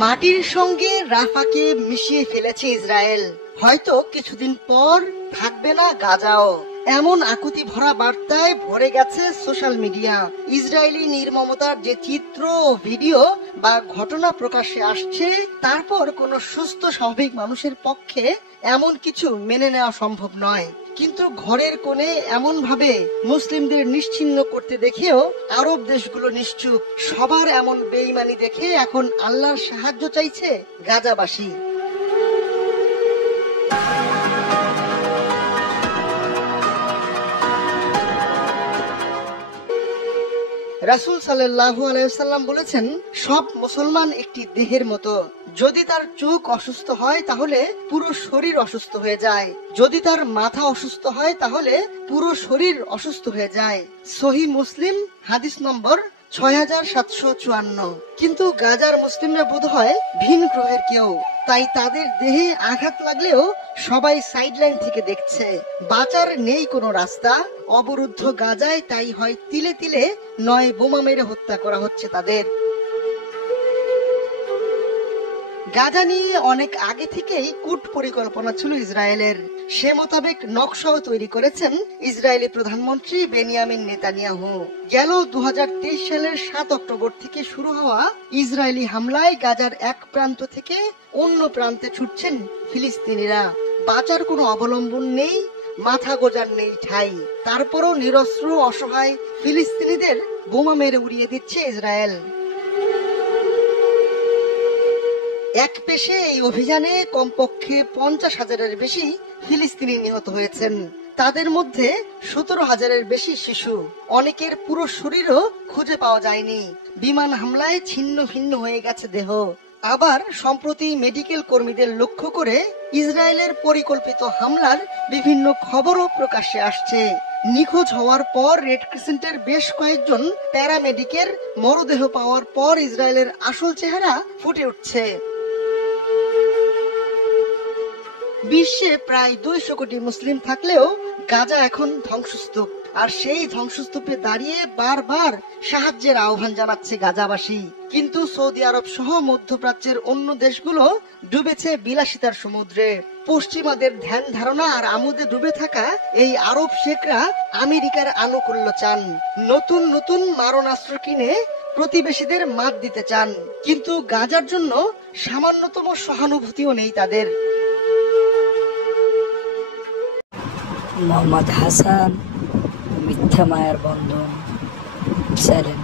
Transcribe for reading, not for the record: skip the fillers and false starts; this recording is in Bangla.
মাটির সঙ্গে রাফাকে মিশিয়ে ফেলেছে ইসরায়েল। হয়তো কিছুদিন পর থাকবে না গাজাও। এমন আকুতি ভরা বার্তায় ভরে গেছে সোশ্যাল মিডিয়া। ইসরায়েলি নির্মমতার যে চিত্র ও ভিডিও বা ঘটনা প্রকাশ্যে আসছে, তারপর কোনো সুস্থ স্বাভাবিক মানুষের পক্ষে এমন কিছু মেনে নেওয়া সম্ভব নয়। কিন্তু ঘরের কোণে এমন ভাবে মুসলিমদের নিশ্চিহ্ন করতে দেখেও আরব দেশগুলো নিশ্চুপ। সবার এমন বেঈমানি দেখে এখন আল্লাহর সাহায্য চাইছে গাজাবাসী। রাসূল সাল্লাল্লাহু আলাইহি ওয়াসাল্লাম বলেছেন, সব মুসলমান একটি দেহের মতো। যদি তার চোখ অসুস্থ হয় তাহলে পুরো শরীর অসুস্থ হয়ে যায়, যদি তার মাথা অসুস্থ হয় তাহলে পুরো শরীর অসুস্থ হয়ে যায়। সহিহ মুসলিম হাদিস নম্বর 6754। কিন্তু গাজার মুসলিমরা বোধহয় ভিন গ্রহের কেউ, তাই তাদের দেহে আঘাত লাগলেও সবাই সাইডলাইন থেকে দেখছে। বাঁচার নেই কোনো রাস্তা। অবরুদ্ধ গাজায় তাই হয় তিলে তিলে, নয় বোমা মেরে হত্যা করা হচ্ছে তাদের। গাজা নিয়ে অনেক আগে থেকেই কূট পরিকল্পনা ছিল ইসরায়েলের। সে মোতাবেক নকশাও তৈরি করেছেন ইসরায়েলি প্রধানমন্ত্রী বেনিয়ামিন নেতানিয়াহু। গেল 2023 সালের 7 অক্টোবর থেকে শুরু হওয়া ইসরায়েলি হামলায় গাজার এক প্রান্ত থেকে অন্য প্রান্তে ছুটছেন ফিলিস্তিনিরা। বাঁচার কোনো অবলম্বন নেই, মাথা গোজার নেই ঠাঁই। তারপরও নিরস্ত্র অসহায় ফিলিস্তিনিদের বোমা মেরে উড়িয়ে দিচ্ছে ইসরায়েল। এক পেশে এই অভিযানে কমপক্ষে 50,000-এর বেশি ফিলিস্তিনি নিহত হয়েছেন। তাদের মধ্যে 17,000-এর বেশি শিশু। অনেকের পুরো শরীরও খুঁজে পাওয়া যায়নি। বিমান হামলায় ছিন্ন ভিন্ন হয়ে গেছে দেহ। আবার সম্প্রতি মেডিকেল কর্মীদের লক্ষ্য করে ইসরায়েলের পরিকল্পিত হামলার বিভিন্ন খবরও প্রকাশ্যে আসছে। নিখোঁজ হওয়ার পর রেড ক্রিসেন্টের বেশ কয়েকজন প্যারামেডিকের মরদেহ পাওয়ার পর ইসরায়েলের আসল চেহারা ফুটে উঠছে। বিশ্বে প্রায় 200 কোটি মুসলিম থাকলেও গাজা এখন ধ্বংসস্তূপ। আর সেই ধ্বংসস্তূপে দাঁড়িয়ে বারবার সাহায্যের আহ্বান জানাচ্ছে গাজাবাসী। কিন্তু সৌদি আরব সহ মধ্যপ্রাচ্যের অন্য দেশগুলো ডুবেছে বিলাসিতার সমুদ্রে। পশ্চিমাদের ধ্যান ধারণা আর আমোদে ডুবে থাকা এই আরব শেখরা আমেরিকার আনুকূল্য চান। নতুন নতুন মারণাস্ত্র কিনে প্রতিবেশীদের মাত দিতে চান। কিন্তু গাজার জন্য সামান্যতম সহানুভূতিও নেই তাদের। মোহাম্মদ হাসান, মিথ্যা মায়ের বন্ধন চ্যানেল।